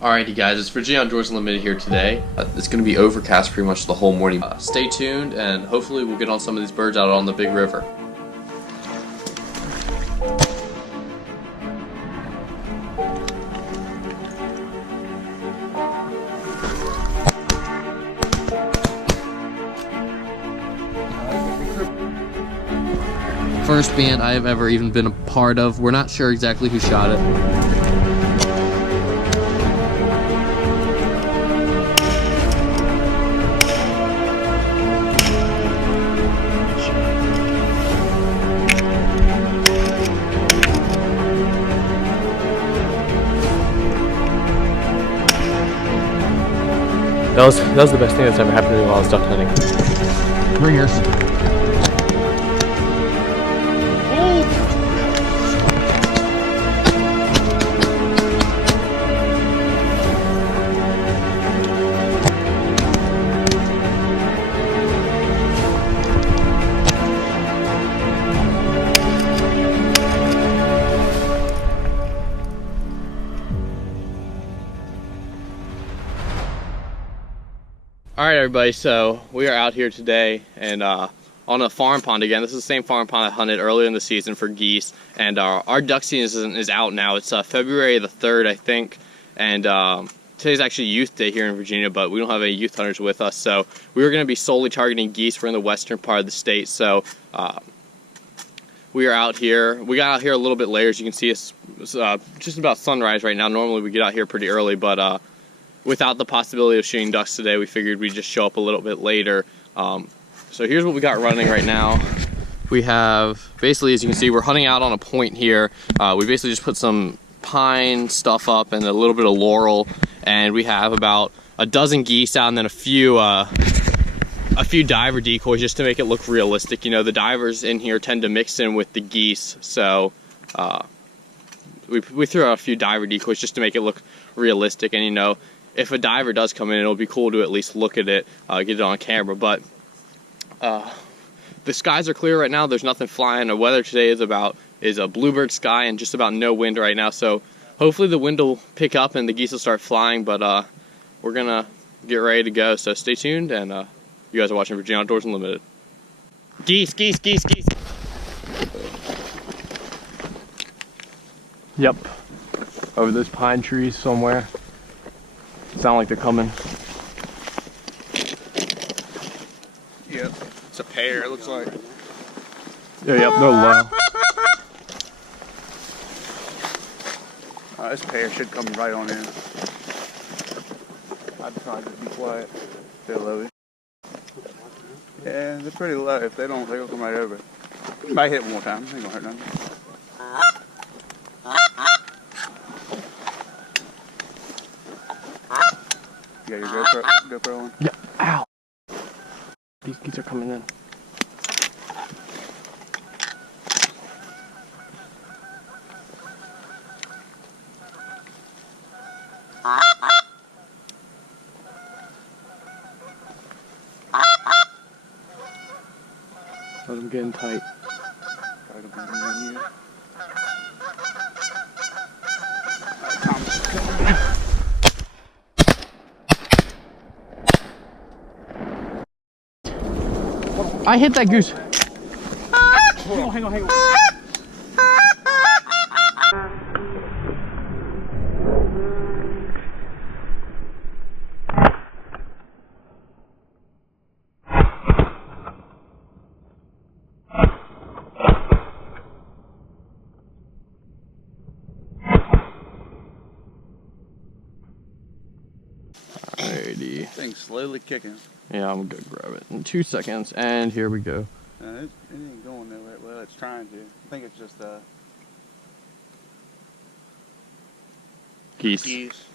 Alrighty guys, it's Virginia Outdoors Unlimited here today. It's going to be overcast pretty much the whole morning. Stay tuned and hopefully we'll get on some of these birds out on the big river. First band I have ever even been a part of. We're not sure exactly who shot it. That was the best thing that's ever happened to me while I was duck hunting. Ringers. Alright everybody, so we are out here today and on a farm pond again. This is the same farm pond I hunted earlier in the season for geese, and our duck season is out now. It's February the 3rd, I think, and today's actually youth day here in Virginia, but we don't have any youth hunters with us, so we were going to be solely targeting geese. We're in the western part of the state, so we are out here. We got out here a little bit later. As you can see, it's just about sunrise right now. Normally we get out here pretty early, but without the possibility of shooting ducks today, we figured we'd just show up a little bit later. So here's what we got running right now. We have, basically, as you can see, we're hunting out on a point here. We basically just put some pine stuff up and a little bit of laurel, and we have about a dozen geese out and then a few diver decoys just to make it look realistic. You know, the divers in here tend to mix in with the geese, so we threw out a few diver decoys just to make it look realistic. And you know, if a diver does come in, it'll be cool to at least look at it, get it on camera. But the skies are clear right now. There's nothing flying. The weather today is a bluebird sky and just about no wind right now. So hopefully the wind will pick up and the geese will start flying. But we're gonna get ready to go. So stay tuned, and you guys are watching Virginia Outdoors Unlimited. Geese, geese, geese, geese. Yep. Over those pine trees somewhere. Sound like they're coming. Yep, it's a pair, it looks like. Yeah, yep, they're low. This pair should come right on in. I'd try to be quiet. They're low. Yeah, they're pretty low. If they don't, they'll come right over. You might hit one more time. Ain't gonna hurt nothing. You got your GoPro on? Yeah. Ow. These geese are coming in. I'm getting tight. Try to be in here. I hit that goose. Hang on. Alrighty. Thing's slowly kicking. Yeah, I'm gonna grab it in 2 seconds, and here we go. It ain't going nowhere. Well, it's trying to. I think it's just Geese. geese.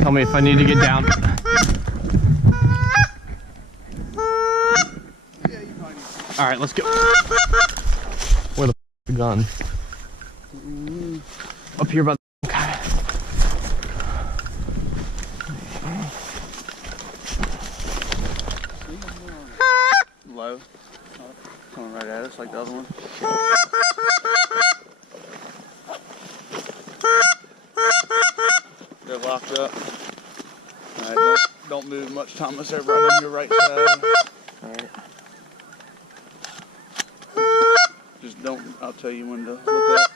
Tell me if I need to get down. All right, let's go. Where the gun? Up here by the. Okay. low. Coming right at us like the other one. They're locked up. Alright, don't move much, Thomas. They're right on your right side. Alright. Just don't, I'll tell you when to look up.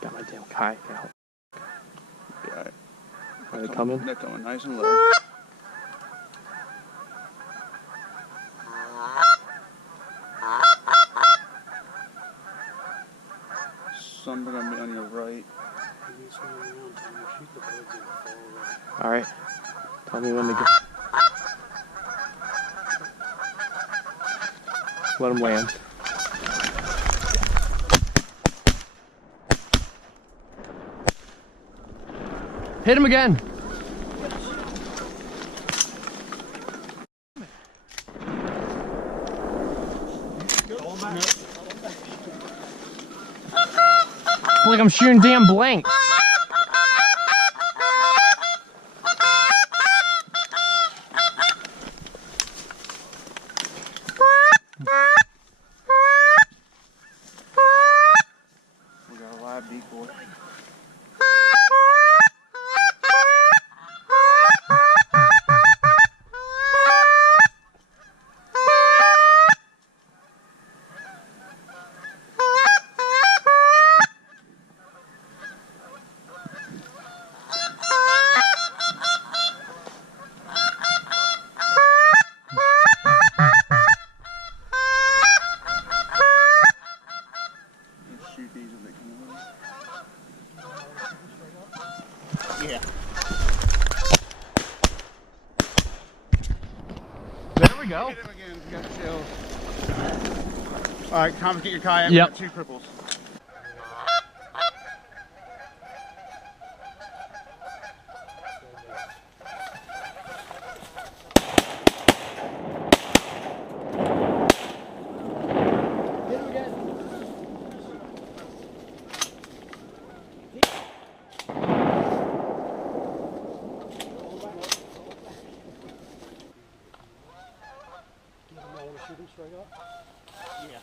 Got my damn kayak out. Yeah, alright. Are they coming? They're coming nice and low. Some are going to be on your right. Alright. Tell me when to go. Let them land. Hit him again. It's like I'm shooting damn blanks. We got a live decoy. Shoot these if they come over. Yeah. There we go. Hit him again. You got the shells. All right, Thomas, get your kayak. Yep. We got 2 cripples. Shoot him straight up? Yeah.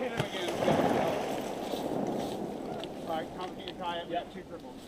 Hit him again. All right, Thomas, get your kayak. We got 2 cripples.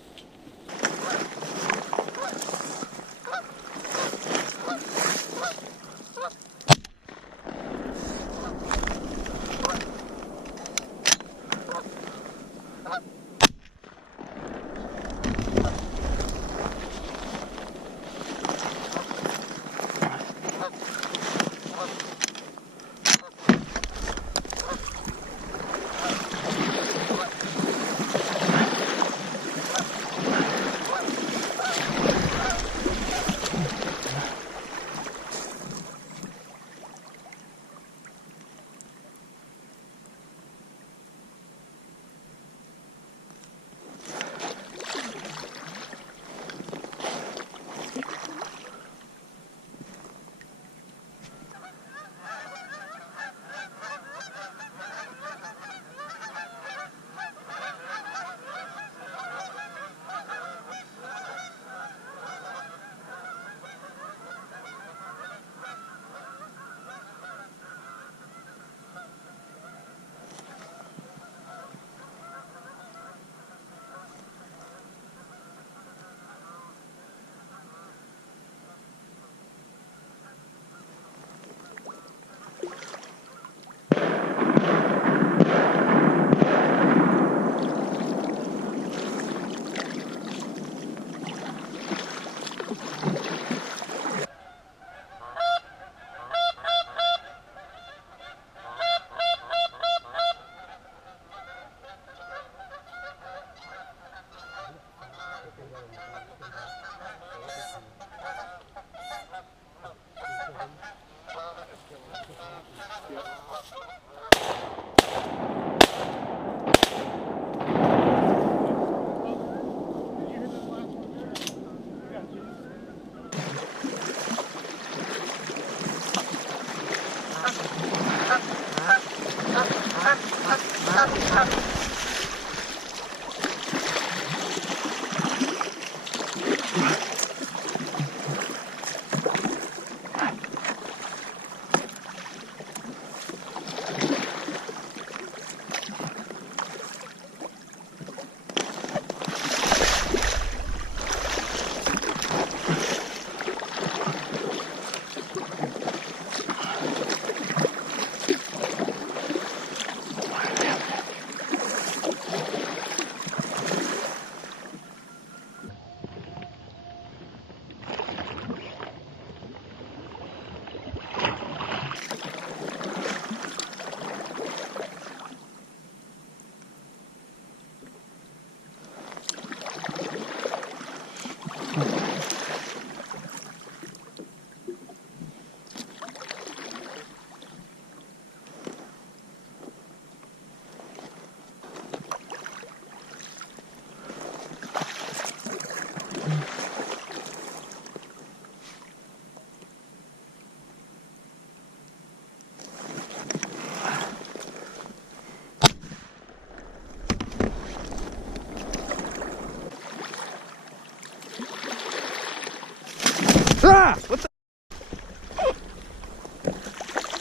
Ah! What the?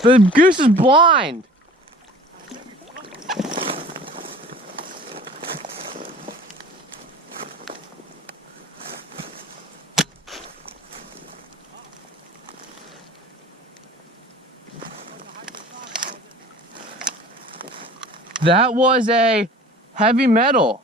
The goose is blind. That was a heavy metal.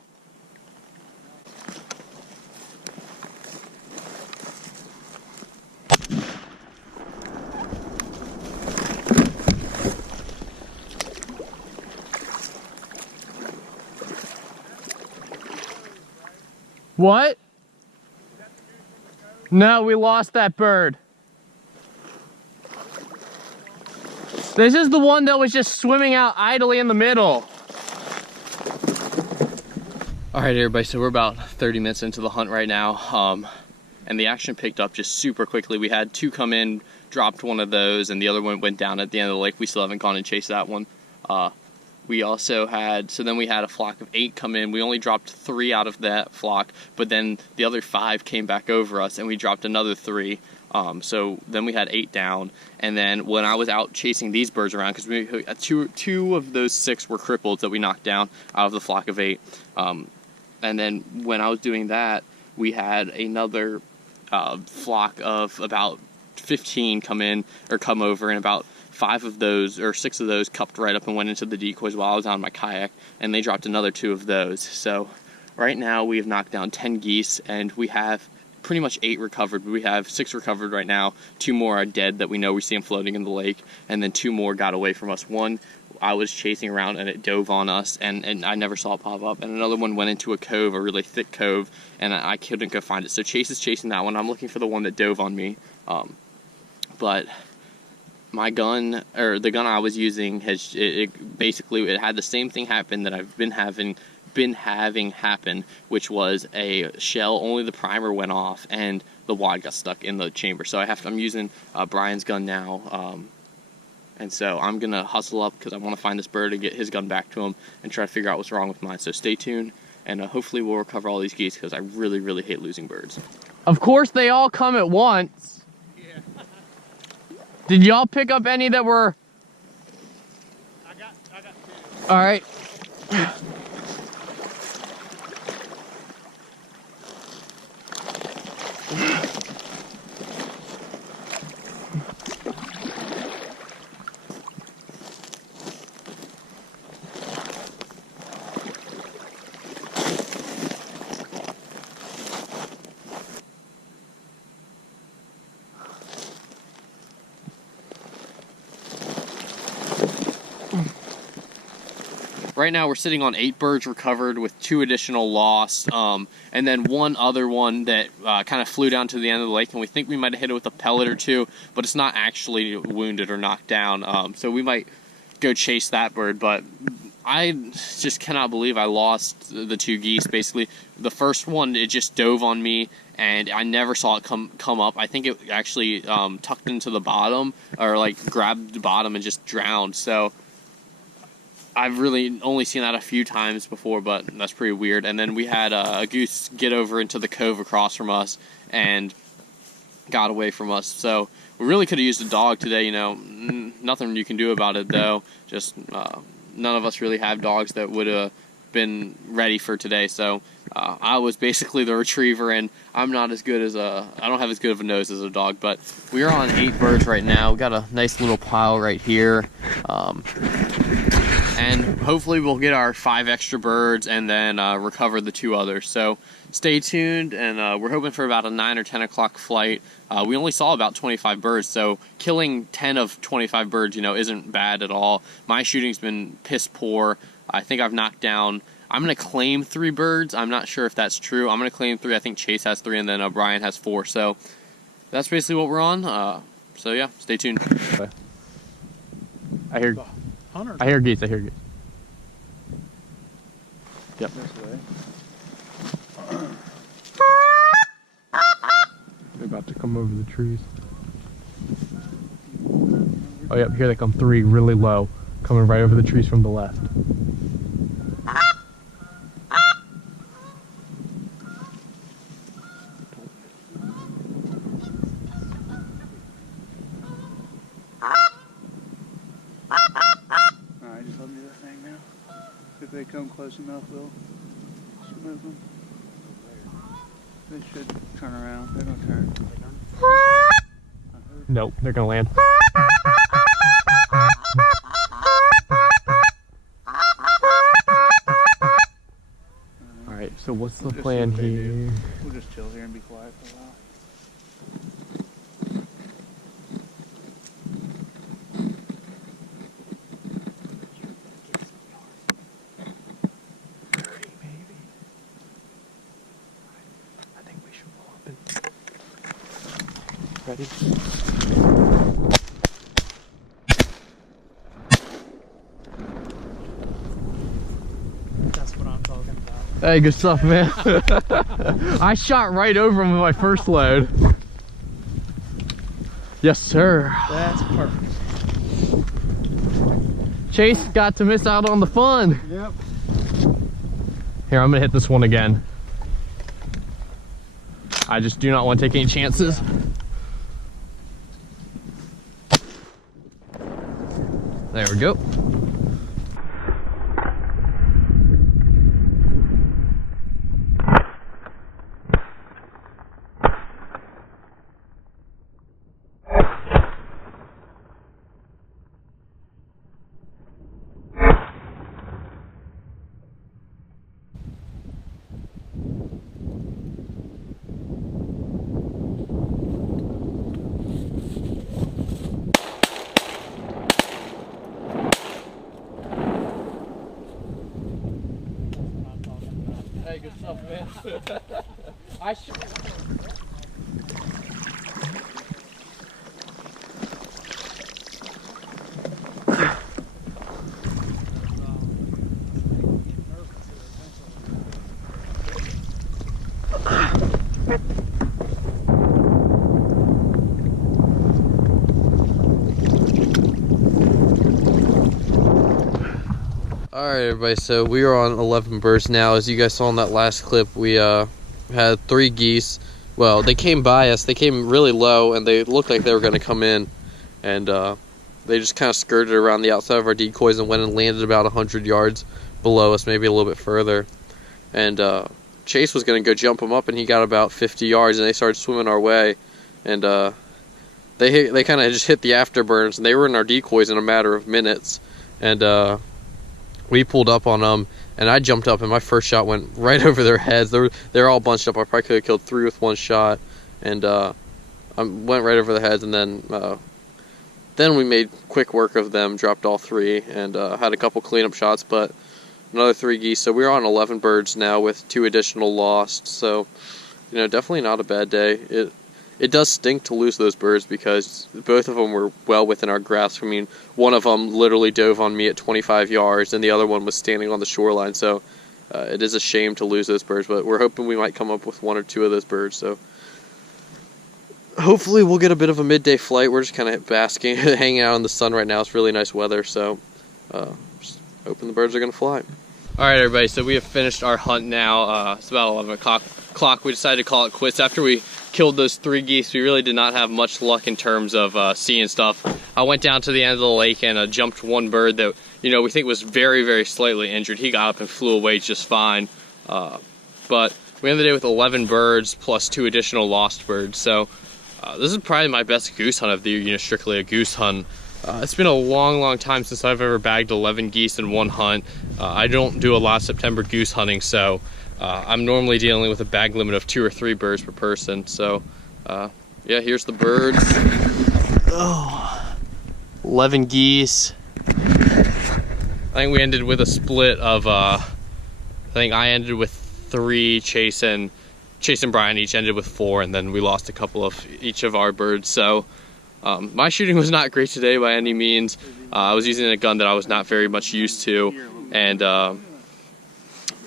What? No, we lost that bird. This is the one that was just swimming out idly in the middle. All right, everybody, so we're about 30 minutes into the hunt right now. And the action picked up just super quickly. We had 2 come in, dropped one of those, and the other one went down at the end of the lake. We still haven't gone and chased that one. We also had, so then we had a flock of 8 come in. We only dropped 3 out of that flock, but then the other 5 came back over us and we dropped another 3. So then we had 8 down. And then when I was out chasing these birds around, because we two of those 6 were crippled that we knocked down out of the flock of 8. And then when I was doing that, we had another flock of about 15 come in or come over, and about 5 of those or 6 of those cupped right up and went into the decoys while I was on my kayak, and they dropped another 2 of those. So right now we have knocked down 10 geese, and we have pretty much 8 recovered. We have 6 recovered right now. 2 more are dead that we know. We see them floating in the lake, and then 2 more got away from us. One I was chasing around and it dove on us, and I never saw it pop up, and another one went into a cove, a really thick cove, and I couldn't go find it. So Chase is chasing that one. I'm looking for the one that dove on me. But my gun, or the gun I was using, has basically it had the same thing happen that I've been having happen, which was a shell. Only the primer went off and the wad got stuck in the chamber. So I'm using Brian's gun now, and so I'm gonna hustle up because I want to find this bird and get his gun back to him and try to figure out what's wrong with mine. So stay tuned, and hopefully we'll recover all these geese because I really hate losing birds. Of course, they all come at once. Did y'all pick up any that were? I got 2. All right. Right now we're sitting on 8 birds recovered with 2 additional lost, and then 1 other one that kind of flew down to the end of the lake, and we think we might have hit it with a pellet or 2, but it's not actually wounded or knocked down, so we might go chase that bird. But I just cannot believe I lost the 2 geese. Basically, the first one, it just dove on me, and I never saw it come up. I think it actually tucked into the bottom, or like grabbed the bottom and just drowned. So I've really only seen that a few times before, but that's pretty weird. And then we had a goose get over into the cove across from us and got away from us. So we really could have used a dog today, you know. Nothing you can do about it, though. Just none of us really have dogs that would have been ready for today. So I was basically the retriever, and I'm not as good as I don't have as good of a nose as a dog. But we are on 8 birds right now. We got a nice little pile right here. And hopefully we'll get our 5 extra birds and then recover the 2 others. So stay tuned, and we're hoping for about a 9 or 10 o'clock flight. We only saw about 25 birds, so killing 10 of 25 birds, you know, isn't bad at all. My shooting's been piss poor. I think I've knocked down, I'm going to claim 3 birds. I'm not sure if that's true. I'm going to claim 3. I think Chase has 3, and then Brian has 4. So that's basically what we're on. So yeah, stay tuned. I hear geese. I hear geese. Yep. They're about to come over the trees. Oh yep, here they come. 3 really low, coming right over the trees from the left. them close enough, we'll smoke them. They should turn around. They're gonna turn. Nope, they're gonna land. Alright, so what's the plan here? We'll just chill here and be quiet for a while. Ready? That's what I'm talking about. Hey, good stuff, man. I shot right over him with my first load. Yes, sir. That's perfect. Chase got to miss out on the fun. Yep. Here, I'm gonna hit this one again. I just do not want to take any chances. There we go. Hey, good stuff, man. I should. Alright everybody, so we are on 11 birds now. As you guys saw in that last clip, we had 3 geese. Well, they came by us, they came really low, and they looked like they were going to come in. And they just kind of skirted around the outside of our decoys and went and landed about 100 yards below us, maybe a little bit further. And Chase was going to go jump them up, and he got about 50 yards, and they started swimming our way. And they kind of just hit the afterburns, and they were in our decoys in a matter of minutes. And we pulled up on them, and I jumped up, and my first shot went right over their heads. They're all bunched up. I probably could have killed 3 with one shot, and I went right over their heads. And then we made quick work of them, dropped all 3, and had a couple cleanup shots, but another 3 geese. So we're on 11 birds now with 2 additional lost. So, you know, definitely not a bad day. It does stink to lose those birds because both of them were well within our grasp. I mean, one of them literally dove on me at 25 yards, and the other one was standing on the shoreline. So it is a shame to lose those birds, but we're hoping we might come up with 1 or 2 of those birds. So hopefully we'll get a bit of a midday flight. We're just kind of basking, hanging out in the sun right now. It's really nice weather, so just hoping the birds are going to fly. All right, everybody, so we have finished our hunt now. It's about 11 o'clock. We decided to call it quits. After we killed those 3 geese, we really did not have much luck in terms of seeing stuff. I went down to the end of the lake and jumped one bird that, you know, we think was very, very slightly injured. He got up and flew away just fine. But we ended the day with 11 birds plus 2 additional lost birds. So this is probably my best goose hunt of the year, you know, strictly a goose hunt. It's been a long, long time since I've ever bagged 11 geese in one hunt. I don't do a lot of September goose hunting, so I'm normally dealing with a bag limit of 2 or 3 birds per person. So, yeah, here's the birds. Oh, 11 geese. I think we ended with a split of, I think I ended with 3, Chase and Brian each ended with 4, and then we lost a couple of each of our birds. So, my shooting was not great today by any means. I was using a gun that I was not very much used to, and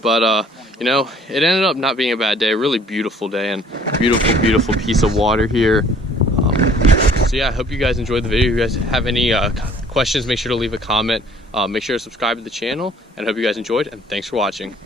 but you know, it ended up not being a bad day. A really beautiful day and beautiful piece of water here. So yeah, I hope you guys enjoyed the video. If you guys have any questions, make sure to leave a comment. Make sure to subscribe to the channel, and I hope you guys enjoyed, and thanks for watching.